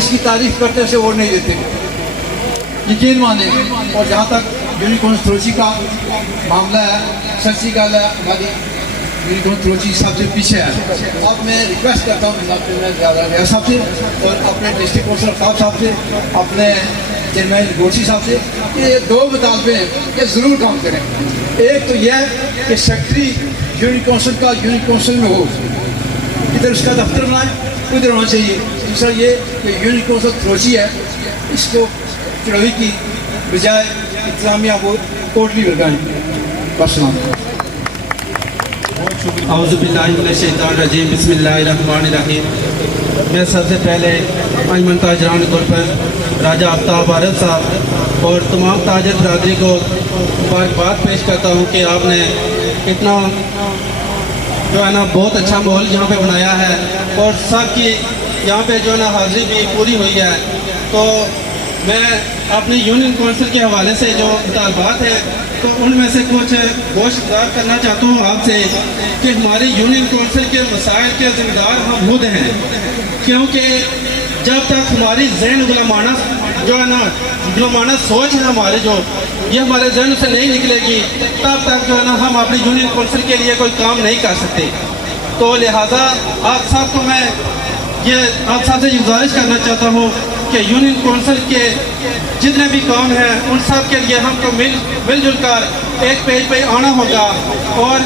जिसकी तारीफ करते उसे वोट नहीं देते, यकीन माने। और जहाँ तक यूनिकॉर्न थ्रोची का मामला है, सच्ची गल है, हमारी यूनिकॉर्न थ्रोची सबसे पीछे है। अब मैं रिक्वेस्ट करता हूँ रियाज साहब से और अपने डिस्ट्रिक्ट कौंसलर साहब से, अपने चेयरमैन गोरसी साहब से कि ये दो मुतालबे हैं कि ज़रूर काम करें। एक तो यह है कि सेक्रेटरी यूनिट काउंसिल का यूनिट काउंसिल में हो, इधर उसका दफ्तर बनाए, उधर होना चाहिए। दूसरा ये कि यूनिट काउंसिल थ्रोची है, इसको चढ़ोई की बजाय इंतजामिया वो कोटली लगाएं। अस्सलाम औज़ुबिल्लाहिमिनश्शैतानिर्रजीम, बिस्मिल्लाहिर्रहमानिर्रहीम। मैं सबसे पहले अंजुमन ताजरान पर राजा आफ्ताब आरिफ साहब और तमाम ताजर बरादरी को मुबारकबाद पेश करता हूँ कि आपने इतना जो है ना बहुत अच्छा माहौल यहाँ पे बनाया है और सबकी यहाँ पे जो है ना हाज़िरी भी पूरी हुई है। तो मैं अपने यूनियन काउंसिल के हवाले से जो मुतालबात है तो उनमें से कुछ गोश्तदार करना चाहता हूँ आपसे कि हमारे यूनियन काउंसिल के मसाइल के ज़िम्मेदार हम खुद हैं, क्योंकि जब तक हमारी ज़हन गुलामाना जो है ना गुलामाना सोच है हमारे जो ये हमारे जहन से नहीं निकलेगी तब तक जो है ना हम अपनी यूनियन काउंसिल के लिए कोई काम नहीं कर सकते। तो लिहाजा आप साहब को मैं ये आप साहब से गुजारिश करना चाहता हूँ कि यूनियन काउंसिल के जितने भी काम हैं उन सब के लिए हमको मिलजुल कर एक पेज पे आना होगा और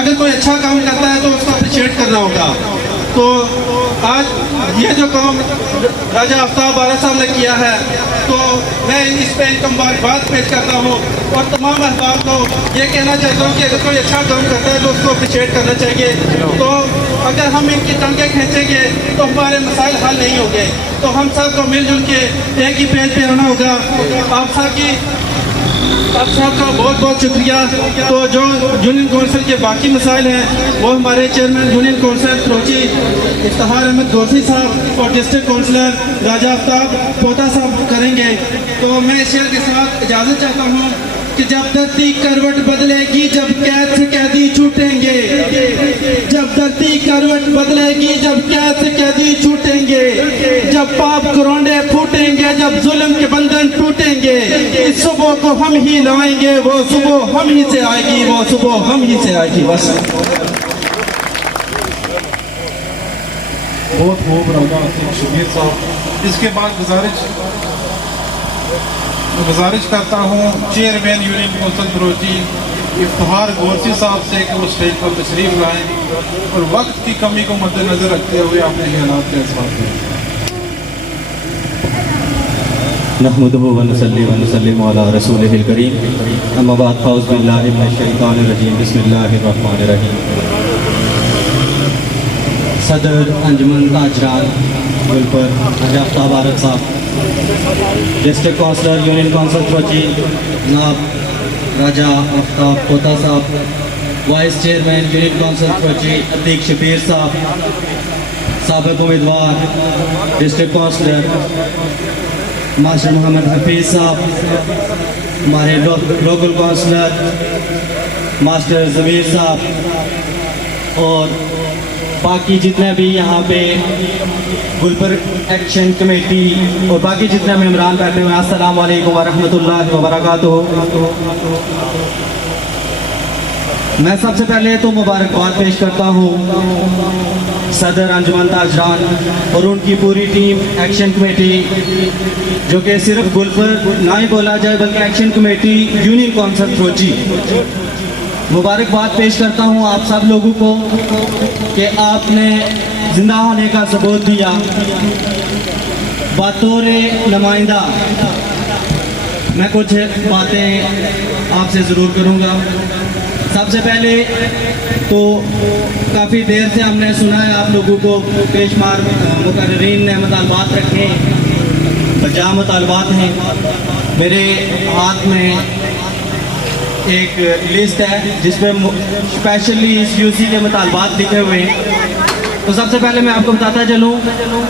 अगर कोई अच्छा काम करता है तो उसको अप्रिशिएट करना होगा। तो आज ये जो काम राजा आफ्ताब आरिफ साहब ने किया है तो मैं इस पे इनका मुबारकबाद पेश करता हूँ और तमाम अहबाब को ये कहना चाहता हूँ कि अगर कोई अच्छा काम करता है तो उसको अप्रिशिएट करना चाहिए। तो अगर हम इनकी टांगें खींचेंगे तो हमारे मसाइल हल नहीं होंगे। तो हम सब को मिलजुल के एक ही पेज पे आना होगा। आप साहब का बहुत बहुत शुक्रिया। तो जो यूनियन काउंसिल के बाकी मसाइल हैं वो हमारे chairman union council Throchi Iftikhar Ahmed Gorsi साहब और डिस्ट्रिक्ट काउंसिलर राजा आफ्ताब पोता साहब करेंगे। तो मैं इस शेर के साथ इजाज़त चाहता हूँ कि जब धरती करवट बदलेगी, जब कैद से कैदी छूटेंगे, जब धरती करवट बदलेगी, जब कैद से कैदी छूटेंगे, जब पाप करोंडे फूटेंगे, जब जुल्म के बंधन टूटेंगे, इस सुबह को हम ही लाएंगे, वो सुबह हम ही से आएगी, वो सुबह हम ही से आएगी। बस बहुत खूब रौना शबीर साहब। इसके बाद गुजारिश करता हूँ chairman union council Throchi Iftikhar गोरसी साहब से कि वो स्टेज पर तशरीफ लाएं और वक्त की कमी को मद्देनजर रखते हुए अपने ख्यालात के इज़हार करें। नहमदुहु व नसल्ली व नसल्लिमु अला रसूलिहिल करीम, अम्मा बाद, फ़ौज़ बिल्लाहि मिनश शैतानिर रजीम, बिस्मिल्लाहिर रहमानिर रहीम। सदर अंजुमन ताजरान गुलपर राजा आफ्ताब आरिफ साहब, district councillor union council Throchi जनाब राजा आफ्ताब पोता साहब, vice chairman union council Throchi Atiq Shabbir साहब, साबिक़ उम्मीदवार district councillor master Mohammad Hafeez साहब, हमारे लोकल काउंसलर मास्टर ज़मीर साहब और बाकी जितने भी यहाँ पे गुलपर एक्शन कमेटी और बाकी जितने मेम्बरान बैठे हुए हैं, अस्सलाम वालेकुम व रहमतुल्लाहि व बरकातुहू। मैं सबसे पहले तो मुबारकबाद पेश करता हूँ सदर अंजुमन ताजरान और उनकी पूरी टीम एक्शन कमेटी, जो कि सिर्फ गुलपर ना ही बोला जाए बल्कि एक्शन कमेटी यूनियन काउंसिल थ्रोची। मुबारकबाद पेश करता हूँ आप सब लोगों को कि आपने जिंदा होने का सबूत दिया। बतौर नुमाइंदा मैं कुछ बातें आपसे ज़रूर करूँगा। सबसे पहले तो काफ़ी देर से हमने सुना है आप लोगों को पेशमार मुकर्रीन ने मुतालबात रखे, बजा मुतालबात हैं। मेरे हाथ में एक लिस्ट है जिसमें स्पेशली इस यूसी के मुतालबात लिखे हुए हैं। तो सबसे पहले मैं आपको बताता चलूँ,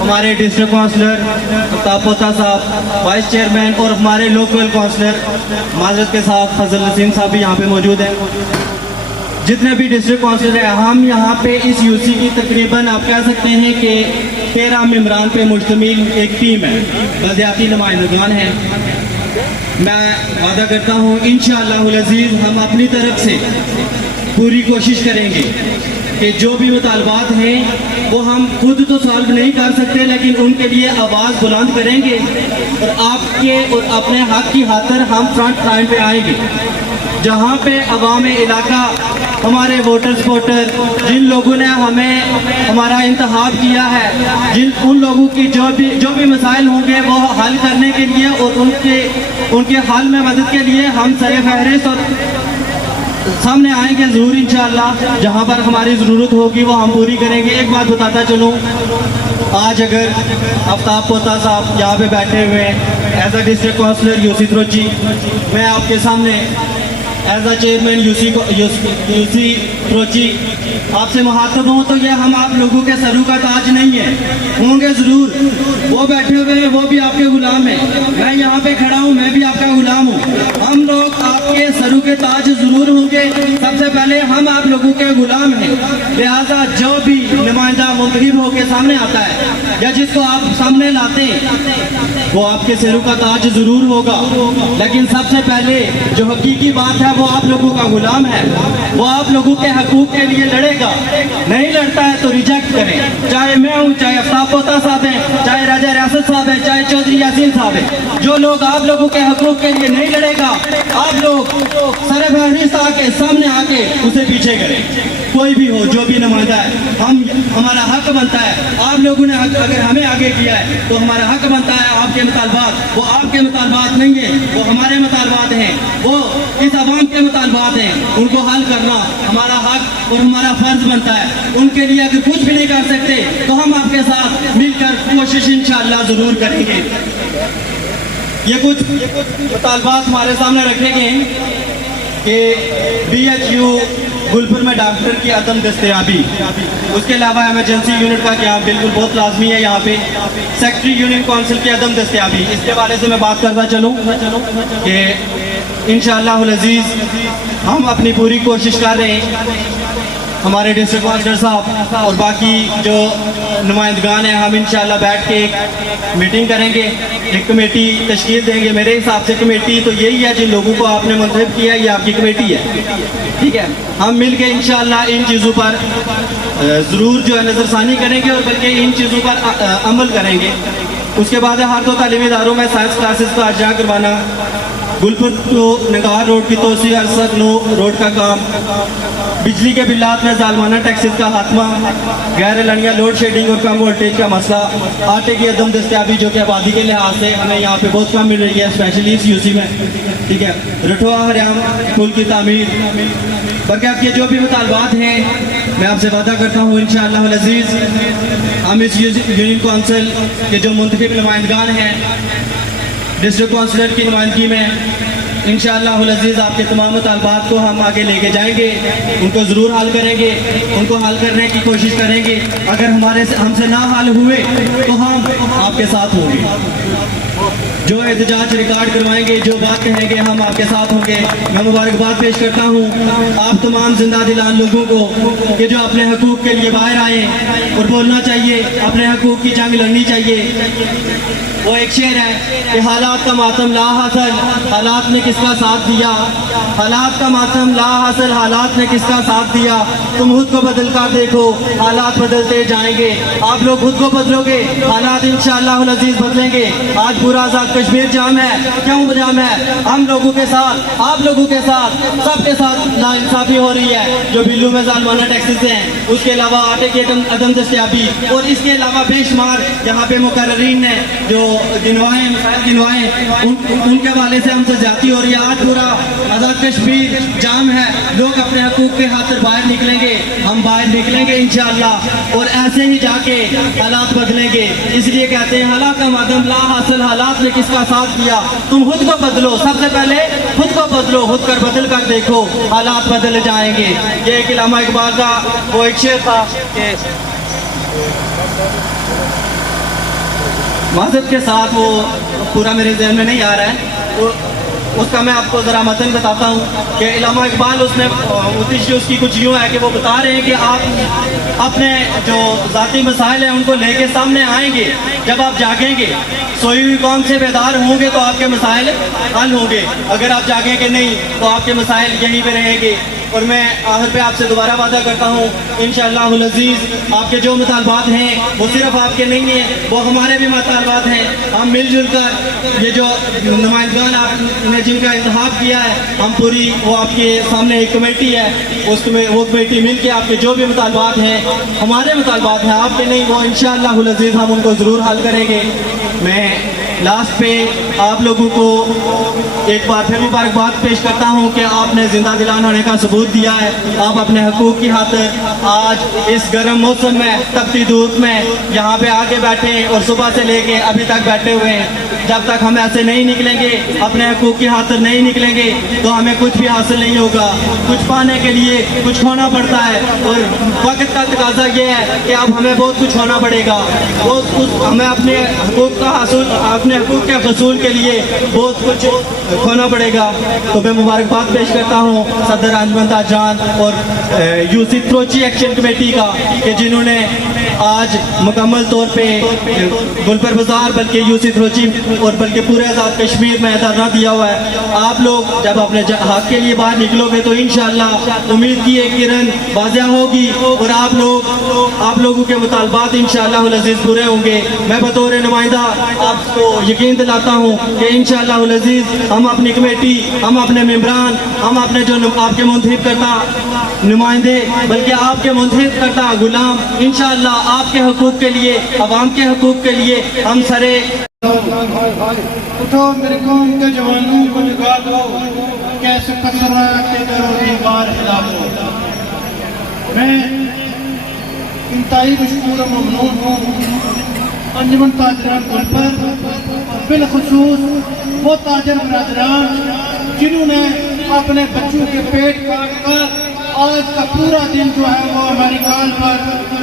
हमारे डिस्ट्रिक्ट काउंसलर आफ्ताब पोता साहब, वाइस चेयरमैन और हमारे लोकल काउंसलर माजरत के साथ फजल नसीम साहब भी यहाँ पे मौजूद हैं। जितने भी डिस्ट्रिक्ट काउंसिलर हैं, हम यहाँ पे इस यूसी की तकरीबन आप कह सकते हैं कि 13 मेम्बरान पे मुश्तमिल एक टीम है, बलदियाती नुमाइंदगान हैं। मैं वादा करता हूँ इंशाअल्लाहुल अज़ीज़ हम अपनी तरफ से पूरी कोशिश करेंगे कि जो भी मुतालबात हैं वो हम खुद तो सॉल्व नहीं कर सकते, लेकिन उनके लिए आवाज़ बुलंद करेंगे और आपके और अपने हक की खातिर हम फ्रंट लाइन पे आएंगे। जहाँ पे अवाम इलाका, हमारे वोटर सपोर्टर, जिन लोगों ने हमें हमारा इंतखाब किया है, उन लोगों की जो भी मसाइल होंगे वो हल करने के लिए और उनके हल में मदद के लिए हम सर फहरिस्त और सामने आएंगे ज़रूर इंशाअल्लाह। जहाँ पर हमारी ज़रूरत होगी वो हम पूरी करेंगे। एक बात बताता चलूँ, आज अगर आफ्ताब पोता साहब यहाँ पे बैठे हुए हैं as a district councillor UC Throchi, मैं आपके सामने as a chairman UC Throchi आपसे मुखातब हूँ, तो ये हम आप लोगों के सरू का ताज नहीं है, होंगे ज़रूर। वो बैठे हुए हैं वो भी आपके गुलाम हैं, मैं यहाँ पे खड़ा हूँ मैं भी आपका गुलाम हूँ। हम लोग आपके सरू के ताज ज़रूर होंगे। सबसे पहले हम आप लोगों के गुलाम हैं, लिहाजा जो भी नुमाइंदा मुंतखब होकर सामने आता है या जिसको आप सामने लाते हैं वो आपके सरू का ताज ज़रूर होगा। लेकिन सबसे पहले जो हकीकी बात है वो आप लोगों का गुलाम है, वो आप लोगों के हकूक़ के लिए लड़ेगा। नहीं लड़ता है तो रिजेक्ट करें, चाहे मैं हूँ, चाहे आफ्ताब पोता साहब हैं, चाहे राजा रियासत साहब हैं, चाहे चौधरी यासीन साहब हैं। जो लोग आप लोगों के हकूक़ के लिए नहीं लड़ेगा, आप लोग सर फहरिस्त आके सामने आके उसे पीछे करें। कोई भी हो, जो भी नुमाइंदा है, हमारा हक बनता है। आप लोगों ने अगर हमें आगे किया है तो हमारा हक बनता है आपके मुतालबात, वो आपके मुतालबात नहीं है, वो हमारे मुतालबात हैं, वो इस अवाम के मुतालबात हैं, उनको हल करना हमारा हक और हमारा फर्ज बनता है। उनके लिए अगर कुछ भी नहीं कर सकते तो हम आपके साथ मिलकर कोशिश इंशाअल्लाह ज़रूर करेंगे। ये कुछ मुतालबात हमारे सामने रखे गए हैं कि BHU गुलपुर में डॉक्टर की अदम दस्तयाबी, उसके अलावा एमरजेंसी यूनिट का क्या बिल्कुल बहुत लाजमी है यहाँ पे, सेक्रेटरी यूनियन काउंसिल की अदम दस्तयाबी, इसके बारे से मैं बात करता चलूँ कि इंशाअल्लाहुल अज़ीज़ हम अपनी पूरी कोशिश कर रहे हैं। हमारे डिस्ट्रिक्ट काउंसलर साहब और बाकी जो नुमाइंदगान हैं, हम इंशाअल्लाह बैठ के एक मीटिंग करेंगे, एक कमेटी तश्कील देंगे। मेरे हिसाब से कमेटी तो यही है, जिन लोगों को आपने मुंतखब किया है ये आपकी कमेटी है, ठीक है। हम मिल के इंशाअल्लाह इन चीज़ों पर ज़रूर जो है नज़रसानी करेंगे और बल्कि इन चीज़ों पर अमल करेंगे। उसके बाद हर 2 तालीमी इदारों में साइंस क्लासेस का अजा करवाना, गुलपुर टू नगार रोड की तोसी अरसद नो रोड का काम, बिजली के बिल्लात में जालमाना टैक्सेस का खात्मा, गैर एलानिया लोड शेडिंग और कम वोल्टेज का मसला, आटे की अदम दस्तयाबी जो कि आबादी के लिहाज से हमें यहाँ पे बहुत कम मिल रही है, स्पेशली इस यूसी में, ठीक है। रठवा हरियाम पुल की तामीर, बाकी आपके जो भी मुतालबात हैं मैं आपसे वादा करता हूँ इंशाअल्लाह अज़ीज़ हम इस यूनियन काउंसिल के जो मुंतखब नुमाइंदगान हैं डिस्ट्रिक्ट काउंसिलर की नुमाइंदगी में इंशाअल्लाह अज़ीज़ आपके तमाम मुतालबात को हम आगे लेके जाएंगे, उनको ज़रूर हल करेंगे, उनको हल करने की कोशिश करेंगे। अगर हमसे ना हल हुए तो हम आपके साथ होंगे, जो एहतजाज रिकॉर्ड करवाएंगे, जो बात कहेंगे हम आपके साथ होंगे। मैं मुबारकबाद पेश करता हूँ आप तमाम जिंदा दिलान लोगों को कि जो अपने हकूक़ के लिए बाहर आए और बोलना चाहिए, अपने हकूक़ की जंग लड़नी चाहिए। वो एक शेर है कि हालात का मातम ला हासिल, हालात ने किसका साथ दिया, हालात का मातम ला हासिल, हालात ने किसका साथ दिया। तुम खुद को बदल कर देखो, हालात बदलते जाएंगे। आप लोग खुद को बदलोगे, हालात इंशाअल्लाह अज़ीज़ बदलेंगे। आज पूरा आज़ाद कश्मीर जाम है, क्यों जाम है? हम लोगों के साथ, आप लोगों के साथ, सबके साथ नाइंसाफ़ी हो रही है। जो बिल्लू में जालमाना टैक्सेस हैं, उसके अलावा आटे की अदम दस्तयाबी और इसके अलावा बेशुमार यहाँ पे मुकर्ररीन ने जो गिनवाए उनके हवाले से हमसे ज्यादती हो रही है। आज पूरा आज़ाद कश्मीर जाम है, लोग अपने हकूक़ के खातिर बाहर निकलेंगे, हम बाहर निकलेंगे इंशाअल्लाह और ऐसे ही जाके हालात बदलेंगे। इसलिए कहते हैं हालात का मातम ला हासिल, हालात ने किसका साथ दिया। तुम खुद को बदलो, सबसे पहले खुद को बदलो, खुद कर बदल कर देखो, हालात बदल जाएंगे। ये एक इल्लामा इकबाल का वो एक शेर था कि मज़हब के साथ, वो पूरा मेरे ज़हन में नहीं आ रहा है, तो اس کا میں آپ کو ذرا متن بتاتا ہوں کہ علامہ اقبال اس کی کچھ یوں ہے کہ وہ بتا رہے ہیں کہ آپ اپنے جو ذاتی مسائل ہیں ان کو لے کے سامنے آئیں گے، جب آپ جاگیں گے، سوئی ہوئی قوم سے بیدار ہوں گے تو آپ کے مسائل حل ہوں گے، اگر آپ جاگیں گے نہیں تو آپ کے مسائل یہیں پہ رہیں گے۔ اور میں آخر پہ آپ سے دوبارہ وعدہ کرتا ہوں انشاءاللہ العزیز آپ کے جو مطالبات ہیں وہ صرف آپ کے نہیں ہیں، وہ ہمارے بھی مطالبات ہیں۔ ہم مل جل کر یہ جو نمائندگان آپ نے جن کا انتخاب کیا ہے، ہم پوری وہ آپ کے سامنے ایک کمیٹی ہے، وہ کمیٹی مل کے آپ کے جو بھی مطالبات ہیں، ہمارے مطالبات ہیں، آپ کے نہیں، وہ انشاءاللہ العزیز ہم ان کو ضرور حل کریں گے۔ میں لاسٹ پہ آپ لوگوں کو ایک بار پھر مبارکباد پیش کرتا ہوں کہ آپ نے زندہ دلان ہونے کا ثبوت دیا ہے۔ آپ اپنے حقوق کی خاطر آج اس گرم موسم میں، تپتی دھوپ میں یہاں پہ آگے بیٹھے ہیں اور صبح سے لے کے ابھی تک بیٹھے ہوئے ہیں۔ جب تک ہم ایسے نہیں نکلیں گے، اپنے حقوق کی خاطر نہیں نکلیں گے تو ہمیں کچھ بھی حاصل نہیں ہوگا۔ کچھ پانے کے لیے کچھ کھونا پڑتا ہے اور وقت کا تقاضا یہ ہے کہ اب ہمیں بہت کچھ ہونا پڑے گا، ہمیں اپنے حقوق کے حصول کے لیے بہت کچھ کھونا پڑے گا۔ تو میں مبارکباد پیش کرتا ہوں صدر انجمن تاجران اور یوسی تروچی ایکشن کمیٹی کا کہ جنہوں نے آج مکمل طور پہ گلپر بازار بلکہ یوسی تروچی اور بلکہ پورے آزاد کشمیر میں دھرنا دیا ہوا ہے۔ آپ لوگ جب اپنے حق کے لیے باہر نکلو گے تو انشاءاللہ امید کی ایک کرن واضح ہوگی اور آپ لوگوں کے مطالبات انشاءاللہ العزیز پورے ہوں گے۔ میں بطور نمائندہ آپ کو یقین دلاتا ہوں کہ انشاءاللہ العزیز ہم اپنی کمیٹی، ہم اپنے ممبران، ہم اپنے جو آپ کے منتخب کرتا نمائندے بلکہ آپ کے منتخب کرتا غلام، انشاءاللہ آپ کے حقوق کے لیے، عوام کے حقوق کے لیے ہم سرے اٹھو میری قوم کے جوانوں کو جگا دو، کیسے کسرا کے درو دیوار ہلا دو۔ میں انتہائی مشکور و ممنون ہوں انجمن تاجران گلپر اور بالخصوص وہ تاجر برادران جنہوں نے اپنے بچوں کے پیٹ کاٹ کر آج کا پورا دن جو ہے وہ ہماری کال پر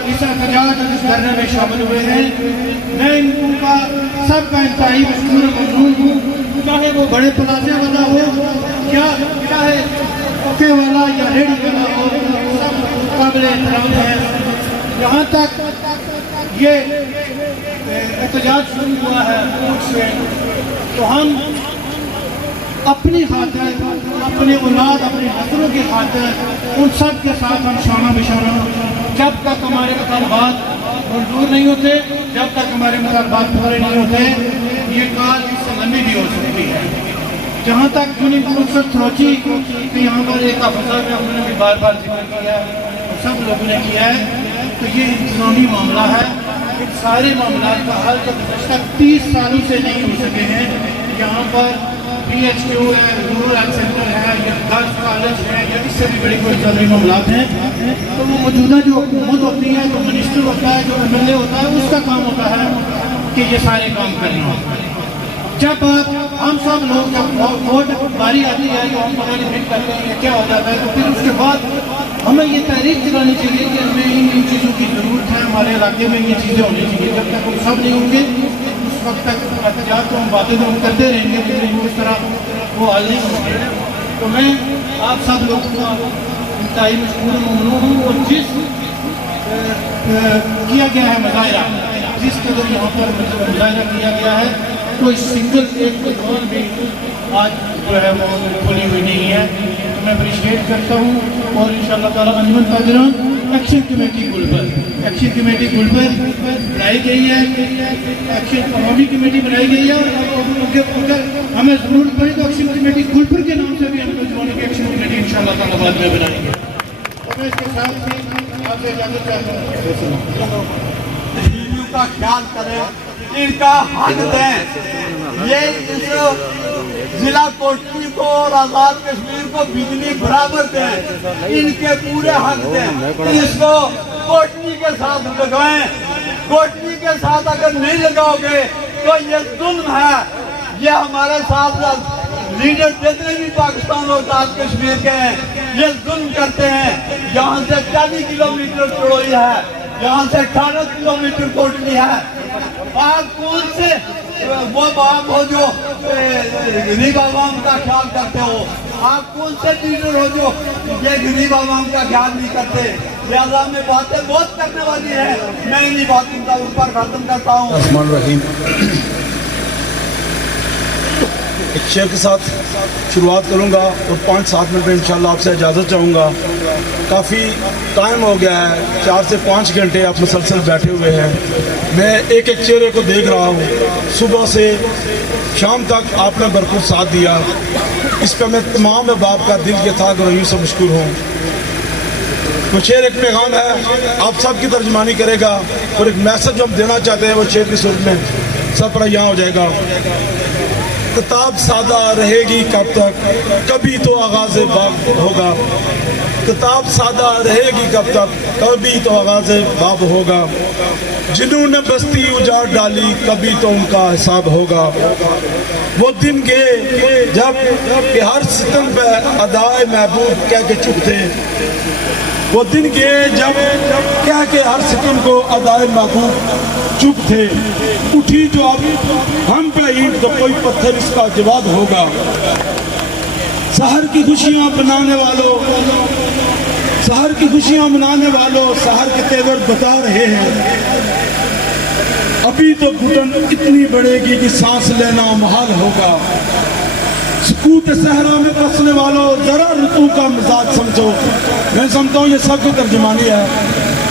اس احتجاج اور اس دھرنے میں شامل ہوئے ہیں۔ میں ان کا سب کا انتہائی مشکور و ممنون ہوں، چاہے وہ بڑے پلازے والا ہو، چاہے اوکے والا یا ریڈی والا ہو، سب قابل احترام ہے۔ یہاں تک یہ احتجاج شروع ہوا ہے اونٹ سے، تو ہم اپنی خاطر، اپنی اولاد، اپنی نسلوں کی خاطر ان سب کے ساتھ ہم شانہ بشانہ، جب تک ہمارے مطالبات منظور نہیں ہوتے، جب تک ہمارے مطالبات پورے نہیں ہوتے، یہ کال اس سے لمبی بھی ہو سکتی ہے۔ جہاں تک یونین کونسل تروچی کہ یہاں پر ایک افسر میں ہم نے بھی بار بار ذکر کیا اور سب لوگوں نے کیا ہے، تو یہ انتظامی معاملہ ہے۔ ان سارے معاملات کا حل گزشتہ 30 سالوں سے نہیں ہو سکے ہیں۔ یہاں پر PHQ ہے، رورل ہیلتھ سینٹر ہے، یا گرلز کالج ہے، یا اس سے بھی بڑے کوئی انتظامی معاملات ہیں، تو وہ موجودہ جو حکومت ہوتی ہے، جو منسٹر ہوتا ہے، جو MLA ہوتا ہے، اس کا کام ہوتا ہے کہ یہ سارے کام کرنا۔ جب ہم سب لوگ جب ووٹ باری آتی ہے تو ہم پتہ نہیں کرتے ہیں کیا ہو جاتا ہے، تو پھر اس کے بعد ہمیں یہ تحریک دلانی چاہیے کہ ہمیں ان چیزوں کی ضرورت ہے، ہمارے علاقے میں یہ چیزیں ہونی چاہیے۔ جب تک ہم سب نہیں ہوں گے اس وقت تک احتجاج تو ہم باتیں تو ہم کرتے رہیں گے، لیکن اس طرح وہ حل نہیں ہوگی۔ تو میں آپ سب لوگوں کا انتہائی مشکور و ممنون ہوں، اور جس کیا گیا ہے مظاہرہ، جس قدر یہاں پر مظاہرہ کیا گیا ہے، کوئی سنگل ایک دکان بھی آج جو ہے وہ کھلی ہوئی نہیں ہے، تو میں اپریشیٹ کرتا ہوں۔ اور انشاءاللہ تعالیٰ انجمن تاجران ایکشن کمیٹی گلپر بنائی گئی ہے، ایکشن عوامی کمیٹی بنائی گئی ہے، اور اگر ہمیں ضرورت پڑی تو ایکشن کمیٹی گلپر کے نام سے بھی ہم نوجوانوں کی ایکشن کمیٹی انشاءاللہ تعالیٰ بعد میں بنائیں گے۔ تو میں اس کے ساتھ ہی آپ سے اجازت چاہتا ہوں۔ کا خیال کریں، ان کا حق دیں۔ یہ اس ضلع کوٹلی کو اور آزاد کشمیر کو بجلی برابر دیں، ان کے پورے حق دیں۔ اس کو کوٹلی کے ساتھ لگائیں، کوٹلی کے ساتھ اگر نہیں لگاؤ گے تو یہ ظلم ہے۔ یہ ہمارے ساتھ لیڈر جتنے بھی پاکستان اور آزاد کشمیر کے ہیں یہ ظلم کرتے ہیں۔ یہاں سے 40 کلومیٹر چڑوئی ہے، یہاں سے 18 کلومیٹر کوٹلی ہے، پاک پور سے वो बाप हो जो गरीब आवाम का ख्याल करते हो। आप कौन से लीडर हो जो ये गरीब आवाम का ख्याल नहीं करते। लिहाजा में बातें बहुत करने वाली है, मैं इन्हीं बातों का ऊपर खत्म करता हूँ। रहमान रहीम। एक शेर के साथ शुरुआत करूंगा और 5-7 मिनट में इंशाल्लाह आपसे इजाज़त चाहूँगा। काफ़ी टाइम हो गया है, 4 से 5 घंटे आप मुसलसल बैठे हुए हैं। मैं एक एक चेहरे को देख रहा हूँ, सुबह से शाम तक आपने भरपूर साथ दिया। इस पर मैं तमाम बाप का दिल के था रही से मशकूर हूँ। वो शेर एक पैगाम है, आप सब की तर्जमानी करेगा और एक मैसेज हम देना चाहते हैं, वो शेर की सूरत में सब पर यहाँ हो जाएगा। किताब सादा रहेगी कब तक, कभी तो आगाज़ बाब होगा। किताब सादा रहेगी कब तक, कभी तो आगाज़ बाब होगा। जिन्होंने बस्ती उजाड़ डाली, कभी तो उनका हिसाब होगा। वो दिन गए जब कि हर सितम पे अदाए महबूब कह के चुप थे। वो दिन गए जब कह के हर सितम को अदाए महबूब चुप थे। उठी जो अब हम पे ईंट तो कोई पत्थर इसका जवाब होगा। शहर की खुशियां बनाने वालों, शहर की खुशियां मनाने वालों, शहर के तेवर बता रहे हैं। अभी तो घुटन इतनी बढ़ेगी कि सांस लेना मुहाल होगा। सुकूत सहरा में बसने वालों, जरा ऋतु का मिजाज समझो। मैं समझता हूँ ये सब की तर्जुमानी है।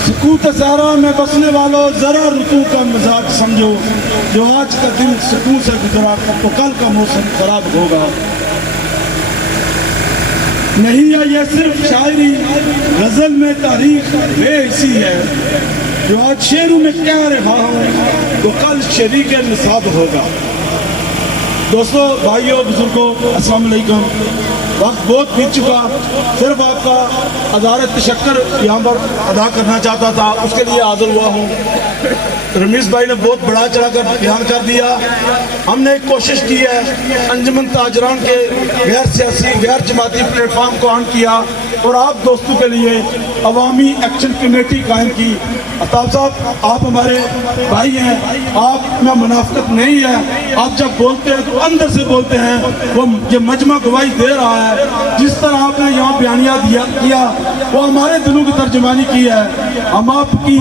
सुकूत सहरा में बसने वालों, जरा ऋतु का मिजाज समझो। जो आज का दिन सुकून से गुजरा तो कल का मौसम खराब होगा। नहीं है ये सिर्फ शायरी, गजल में तारीख बेहिसी है। जो आज शेरों में कह रहा हूँ तो कल शरीक निसाब होगा। दोस्तों, भाइयों, बुजुर्गों, अस्सलाम वालेकुम। वक्त बहुत बीत चुका, सिर्फ आपका अदारत तशक्कर यहाँ पर अदा करना चाहता था, उसके लिए हाजिर हुआ हूँ। रमीज भाई ने बहुत बड़ा चढ़ा कर बयान कर दिया। हमने एक कोशिश की है, अंजुमन ताजरान के गैर सियासी गैर जमाती प्लेटफार्म को ऑन किया और आप दोस्तों के लिए अवामी एक्शन कमेटी कायम की। अताब साहब, आप हमारे भाई हैं, आप में मुनाफिकत नहीं है। आप जब बोलते हैं तो अंदर से बोलते हैं। वो ये मजमा गवाही दे रहा है। जिस तरह आपने यहाँ बयानिया किया वो हमारे दिलों की तर्जुमानी की है। हम आपकी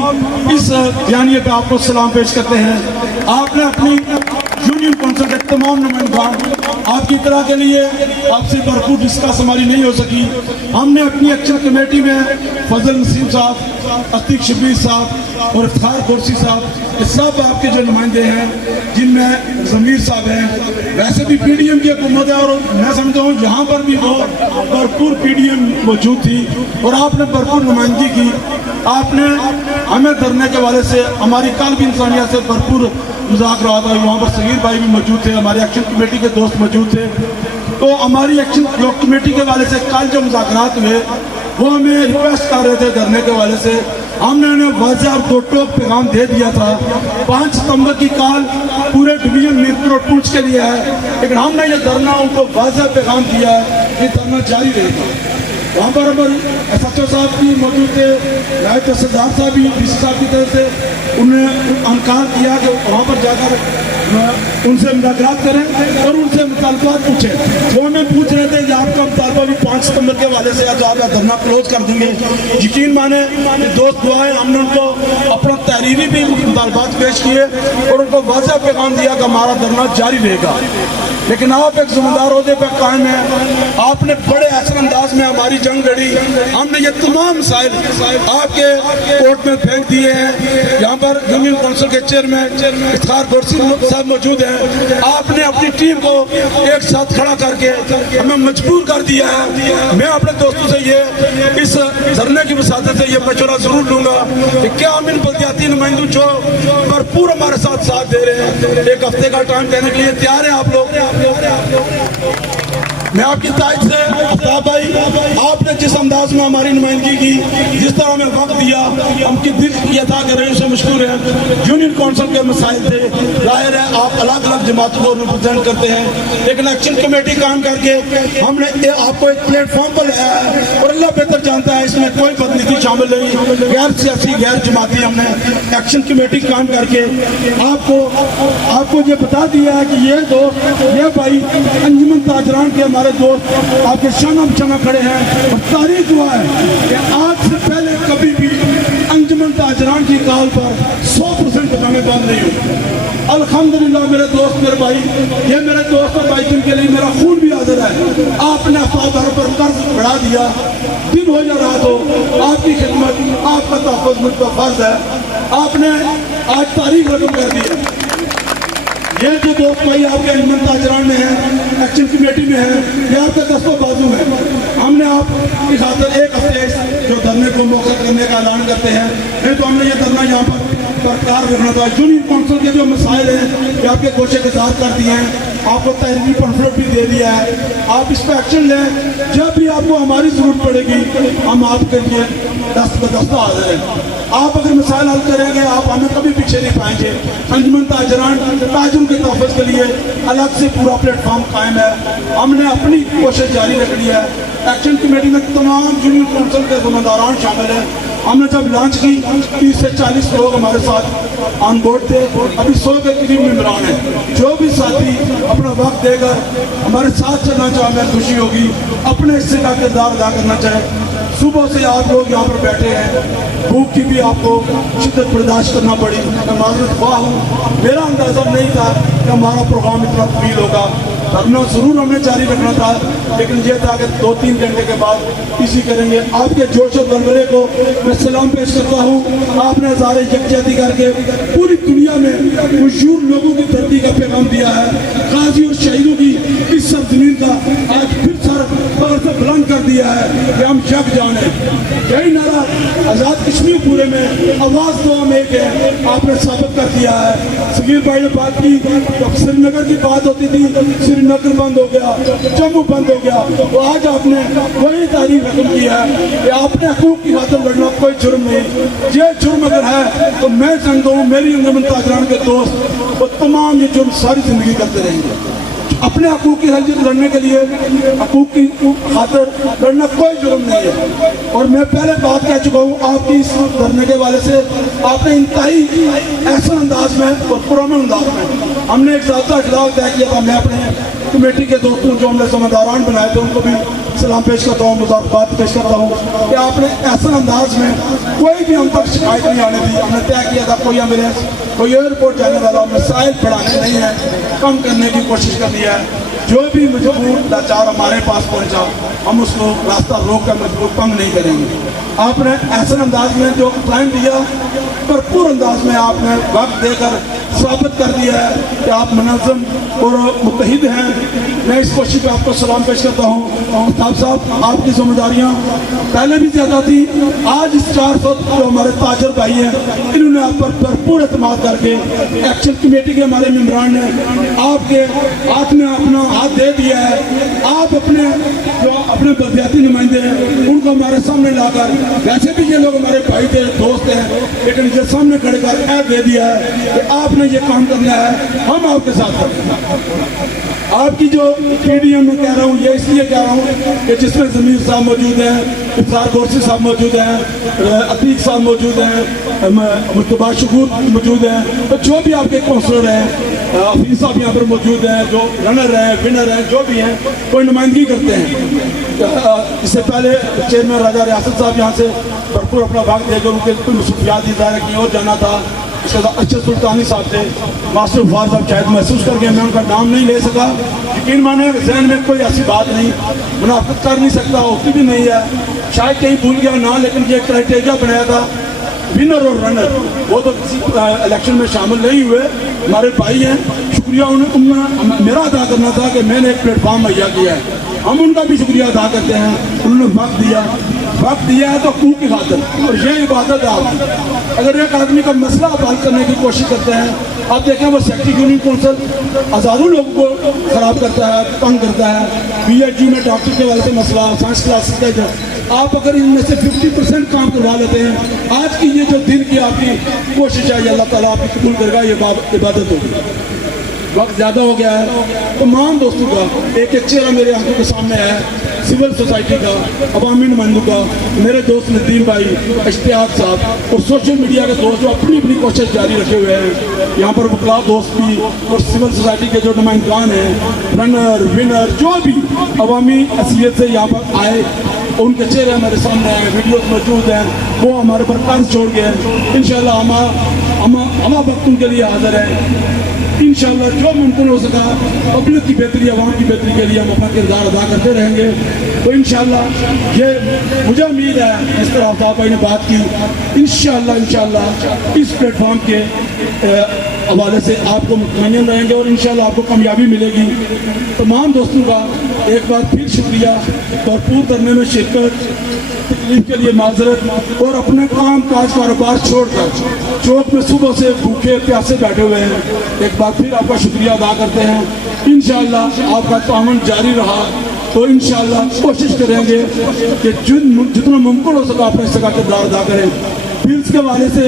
इस बयानिए पे आपको सलाम पेश करते हैं। आपने अपनी यूनियन काउंसिल के तमाम नुमाइंदान आपकी तरह के लिए आपसे भरपूर डिस्कस हमारी नहीं हो सकी। हमने अपनी एक्शन कमेटी में फजल नसीम साहब, अतीक शबीर साहब और इफ्तार कुर्सी साहब, ये सब आपके जो नुमाइंदे हैं, जिनमें ज़मीर साहब हैं। वैसे भी पीडीएम की हुकूमत है और मैं समझता हूँ यहाँ पर भी वो भरपूर पीडीएम मौजूद थी और आपने भरपूर नुमाइंदगी की। आपने हमें धरने के वाले से हमारी कल भी इंसानियत से भरपूर मजाक रहा था। वहाँ पर सगीर भाई भी मौजूद थे, हमारे एक्शन कमेटी के दोस्त मौजूद थे। तो हमारी एक्शन कमेटी के वाले से कल जो मुज़ाकरात हुए वो हमें रिक्वेस्ट कर रहे थे धरने के वाले से। हमने उन्हें वाज़ेह और दो टोक पैगाम दे दिया था। 5 सितंबर की कॉल पूरे डिवीजन मीरपुर और पुंछ के लिए है, लेकिन हमने ये धरना उनको वाज़ेह पैगाम दिया है कि धरना जारी रहेगा। वहाँ पर हमारे SHO साहब भी मौजूद थे, नायब तहसीलदार साहब भी DC साहब की तरफ से उन्हें इनकार किया कि वहाँ पर जाकर उनसे मुलाकात करें और उनसे मुतालबात पूछें। वो हमें पूछ रहे थे कि आपका मुतालबा भी 5 सितंबर के वाले से तो आप धरना क्लोज कर देंगे। यकीन माने दोस्त दुआएं, हमने उनको अपना तहरीरी भी मुतालबात पेश किए और उनको वाज़ेह पैगाम दिया कि हमारा धरना जारी रहेगा। लेकिन आप एक जिम्मेदार ओहदे पर कायम हैं, आपने बड़े अहसन अंदाज में हमारी जंग लड़ी। हमने ये तमाम मसाइल आपके कोर्ट में फेंक दिए हैं। यहाँ पर यूनियन काउंसिल के चेयरमैन इफ्तार कुर्सी साहब मौजूद हैं। आपने अपनी टीम को एक साथ खड़ा करके हमें मजबूर कर दिया है। मैं अपने दोस्तों से ये इस धरने की वसादत से ये मशवरा जरूर लूँगा कि क्या हम इन बल्दियाती नुमाइंदों जो भरपूर हमारे साथ दे रहे हैं, एक हफ्ते का टाइम देने के लिए तैयार है आप लोग? मैं आपकी तारीफ से आफ्ताब भाई, आपने जिस अंदाज में हमारी नुमाइंदगी की, जिस तरह हमें वक्त दिया, हम की दिल किया था कि रईस से मशहूर है, यूनियन काउंसिल के मसाइल थे, जाहिर है आप अलग अलग जमातों को रिप्रेजेंट करते हैं, लेकिन एक्शन कमेटी काम करके हमने आपको एक प्लेटफॉर्म पर लाया है और अल्लाह बेहतर जानता है इसमें कोई बदनीति शामिल नहीं, गैर सियासी गैर जमाती हमने एक्शन कमेटी काम करके आपको ये बता दिया है कि ये भाई अंजुमन ताजरान के हमारे दोस्त आपके शाना बिछाना खड़े हैं और तारीख हुआ है कि आज से पहले कभी भी अंजुमन ताजरान की कॉल पर 100% दुकानें बंद नहीं हुई। अल्हम्दुलिल्लाह मेरे दोस्त मेरे भाई, ये मेरे दोस्त और भाई जिनके लिए मेरा खून भी हाजिर है, आपने आफ्ताब पर कर्ज बढ़ा दिया, दिन हो या रात हो, आपकी खिदमत आपका तहफ़्फ़ुज़ मुझ पर फर्ज है, आपने आज तारीख रकम कर दी है। ये जो दोस्त भाई आपके अंजुमन ताजरान में हैं, एक्शन कमेटी में हैं, ये आपके दस्तों बाजू में, हमने आपकी खातिर एक हफ्ते जो धरने को मौका करने का ऐलान करते हैं, नहीं तो हमने ये धरना यहाँ पर बरकरार रखना था। यूनियन काउंसिल के जो मसाइल हैं ये आपके गोशे के साथ कर दिए हैं, आपको तहरीरी पम्फलेट भी दे दिया है, आप इस पर एक्शन लें, जब भी आपको हमारी ज़रूरत पड़ेगी हम आपके लिए दस्त बदस्ता हाजिर हैं। आप अगर मसाइल हल करेंगे आप हमें कभी पीछे नहीं पाएंगे। अंजुमन ताजरान ताजुम के तहफ़्फ़ुज़ के लिए अलग से पूरा प्लेटफॉर्म कायम है, हमने अपनी कोशिश जारी रखनी है। एक्शन कमेटी में तमाम यूनियन काउंसिल के ज़िम्मेदारान शामिल हैं। हमने जब लॉन्च की 30 से 40 लोग हमारे साथ ऑन बोर्ड थे, अभी 100 के करीब मेंबरान हैं। जो भी साथी अपना वक्त देकर हमारे साथ चलना चाहे हमें खुशी होगी, अपने हिस्से का किरदार अदा करना चाहे। सुबह से आप लोग यहाँ पर बैठे हैं, भूख की भी आपको शिद्दत बर्दाश्त करना पड़ी, मैं माज़रत ख्वाह हूँ, मेरा अंदाज़ा नहीं था कि हमारा प्रोग्राम इतना तवील होगा। धरना ज़रूर हमने जारी रखना था, लेकिन ये था कि 2-3 घंटे के बाद इसी करेंगे। आपके जोश और बलबले को मैं सलाम पेश करता हूँ। आपने हज़ारे यकजहती करके पूरी दुनिया में मशहूर लोगों की धरती का पैगाम दिया है, गाजी और शहीदों की इस सरजमीन का आज फिर सर पकड़ से बुलंद कर दिया है कि हम जग जाने। यही नारा आज़ाद कश्मीर पूरे में आवाज़ दो हम एक है, आपने साबित कर दिया है। सगीर भाई ने बात की, जब श्रीनगर की बात होती थी, श्रीनगर बंद हो गया, जम्मू बंद हो गया, तो आज आपने वही तारीख रकम किया है कि आपने हकूक़ की खातिर लड़ना कोई जुर्म नहीं। ये जुर्म अगर है तो मैं समझता हूँ मेरी अंजुमन ताजरान के दोस्त वो तमाम ये जुर्म सारी ज़िंदगी करते रहेंगे। अपने हकूक़ की हरकत लड़ने के लिए हकूक़ की खातिर लड़ना कोई जुर्म नहीं है। और मैं पहले बात कह चुका हूँ, आपकी इस धरने के वाले से आपने इंतहाई ऐसा अंदाज में और पुराना अंदाज में हमने एक ज़ाब्ता अखलाक तय किया था। मैं अपने कमेटी के दोस्तों जो हमने ज़िम्मेदारान बनाए थे उनको भी सलाम पेश करता हूँ, मुबारकबाद पेश करता हूँ कि आपने ऐसा अंदाज में कोई भी हम तक शिकायत नहीं आने दी। हमने तय किया था कोई हमें कोई एयरपोर्ट जाने वाला मसाइल बढ़ाने नहीं है, कम करने की कोशिश करनी है। जो भी मजबूर लाचार हमारे पास पहुंचा हम उसको रास्ता रोक कर मजबूर कम नहीं करेंगे। आपने ऐसे अंदाज में जो टाइम दिया, भरपूर अंदाज में आपने वक्त देकर साबित कर दिया है कि आप मुनज़्ज़म और मुत्तहिद हैं। मैं इस कोशिश पे आपको सलाम पेश करता हूँ। आफ्ताब साहब, आपकी जिम्मेदारियाँ पहले भी ज़्यादा थी, आज इस 400 जो हमारे ताजर भाई हैं इन्होंने आप पर भरपूर एतमाद करके एक्शन कमेटी के हमारे मेम्बरान ने आपके हाथ में अपना हाथ दे दिया है। आप अपने जो अपने बलदियाती नुमाइंदे हैं उनको हमारे सामने लाकर, वैसे भी ये लोग हमारे भाई थे दोस्त हैं, लेकिन ये सामने खड़े कर ऐड दे दिया है कि आपने ये काम करना है, हम आपके साथ हैं। आपकी जो PDM में कह रहा हूँ ये इसलिए कह रहा हूँ कि जिसमें ज़मीर साहब मौजूद हैं, इफ्तार गोरसी साहब मौजूद हैं, अतीक साहब मौजूद हैं, मुर्तबा शकूर मौजूद हैं, तो जो भी आपके काउंसलर हैं, हफीज़ साहब यहाँ पर मौजूद हैं, जो रनर हैं विनर हैं जो भी हैं कोई नुमाइंदगी करते हैं। इससे पहले चेयरमैन राजा रियासत साहब यहाँ से भरपूर अपना भाग देकर उनके कुछ मसरूफियात इदारा की ओर जाना था। इसके साथ अच्छे सुल्तानी साहब थे, मास्टर फार साहब शायद महसूस करके मैं उनका नाम नहीं ले सका। यकीन माने जहन में कोई ऐसी बात नहीं, मुनाफिक कर नहीं सकता, होती भी नहीं है, शायद कहीं भूल गया ना, लेकिन ये क्राइटेरिया बनाया था विनर और रनर, वो तो किसी इलेक्शन में शामिल नहीं हुए, हमारे भाई हैं। शुक्रिया उन्हें मेरा अदा करना था कि मैंने एक प्लेटफॉर्म मुहैया किया है, हम उनका भी शुक्रिया अदा करते हैं। उन्होंने वक्त दिया है तो हकूक़ की खातिर, और ये इबादत है आपकी। अगर एक आदमी का मसला आप हल करने की कोशिश करते हैं आप देखें वो सेक्रेटरी यूनियन कौंसिल हज़ारों लोगों को ख़राब करता है, तंग करता है। PhD में डॉक्टर के वाले से मसला, साइंस क्लासेस का इधर। आप अगर इनमें से 50% काम करवा लेते हैं, आज की ये जो दिन की आपकी कोशिश है, ये अल्लाह ताला आपकी कबूल करेगा, ये इबादत होगी। वक्त ज़्यादा हो गया है, तमाम दोस्तों का एक एक चेहरा मेरे आंखों के सामने है, सिविल सोसाइटी का, अवामी नुमाइंदों का, मेरे दोस्त नदीम भाई, इश्तियाक साहब और सोशल मीडिया के दोस्त जो अपनी अपनी कोशिश जारी रखे हुए हैं। यहाँ पर वकला दोस्त भी और सिविल सोसाइटी के जो नुमाइंदान हैं, रनर विनर जो भी अवामी असलियत से यहाँ पर आए, उनके चेहरे हमारे सामने हैं, वीडियोस मौजूद हैं, वो हमारे पर कर्ज छोड़ गए। इंशाल्लाह हम वक्त उनके लिए हाजिर है। इंशाल्लाह जो मुमकिन हो सका पब्लिक की बेहतरी, आवाम की बेहतरी के लिए हम अपना किरदार अदा करते रहेंगे। तो इंशाल्लाह ये मुझे उम्मीद है, जिस तरह आफ्ताब भाई ने बात की, इंशाल्लाह इस प्लेटफॉर्म के हवाले से आपको मुतमईन रहेंगे और इंशाल्लाह आपको कामयाबी मिलेगी। तमाम दोस्तों का एक बार फिर शुक्रिया। भरपूर करने में शिरकत, तकलीफ के लिए माजरत और अपने काम काज कारोबार छोड़कर चौक में सुबह से भूखे प्यासे बैठे हुए हैं, एक बार फिर आपका शुक्रिया अदा करते हैं। इंशाल्लाह आपका तामन जारी रहा तो इंशाल्लाह कोशिश करेंगे कि जितना मुमकिन हो सका अपने इसका किरदार अदा करें। बिल्स के हवाले से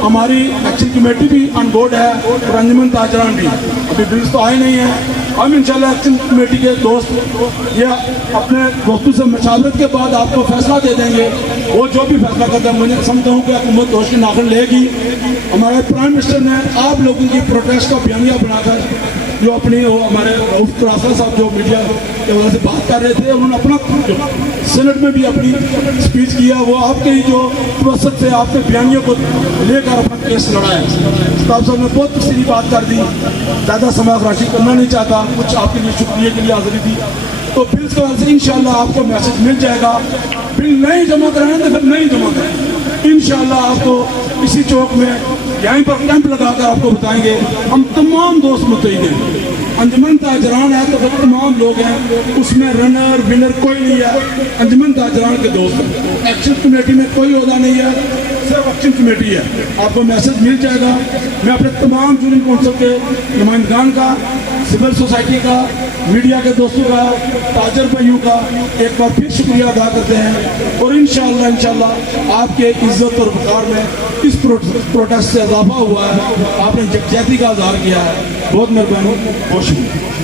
हमारी एक्शन कमेटी भी ऑन बोर्ड है और अंजुमन ताजरान भी। अभी बिल्स तो आए नहीं हैं, हम इंशाल्लाह एक्शन कमेटी के दोस्त या अपने दोस्तों से मशावरत के बाद आपको फैसला दे देंगे। वो जो भी फैसला करता है, मुझे समझता हूँ कि हुकूमत दोस्त की नाखन लेगी। हमारे प्राइम मिनिस्टर ने आप लोगों की प्रोटेस्ट का बयानिया बनाकर जो अपनी हमारे रास्ता साहब जो मीडिया के वजह से बात कर रहे थे, उन्होंने अपना सेनेट में भी अपनी स्पीच किया। वो आपके ही जो वसत से आपके बयानियों को लेकर अपना केस लड़ा है। साहब ने बहुत तफसीली बात कर दी, ज़्यादा समय राशि करना नहीं चाहता, कुछ आपके लिए शुक्रिया के लिए हाजिरी दी। तो बिल के वजह से इंशाल्लाह आपको मैसेज मिल जाएगा। बिल नहीं जमा कराएं तो फिर नहीं जमा करें। इंशाल्लाह आपको इसी चौक में यहीं पर कैंप लगाकर आपको बताएंगे। हम तमाम दोस्त मुतैद हैं, अंजुमन ताजरान है तो फिर तमाम लोग हैं, उसमें रनर विनर कोई नहीं है, अंजुमन ताजरान के दोस्त हैं। एक्शन कमेटी में कोई ओहदा नहीं है, सिर्फ एक्शन कमेटी है। आपको मैसेज मिल जाएगा। मैं अपने तमाम यूनियन कौंसिल के नुमाइंदगान का, सिविल सोसाइटी का, मीडिया के दोस्तों का, ताजर भाइयों का एक बार फिर शुक्रिया अदा करते हैं। और इंशाल्लाह आपके इज्जत और वक़ार में इस प्रोटेस्ट से इजाफा हुआ है। आपने यकजहती का इज़हार किया है, बहुत मेहरबानी, बहुत शुक्रिया।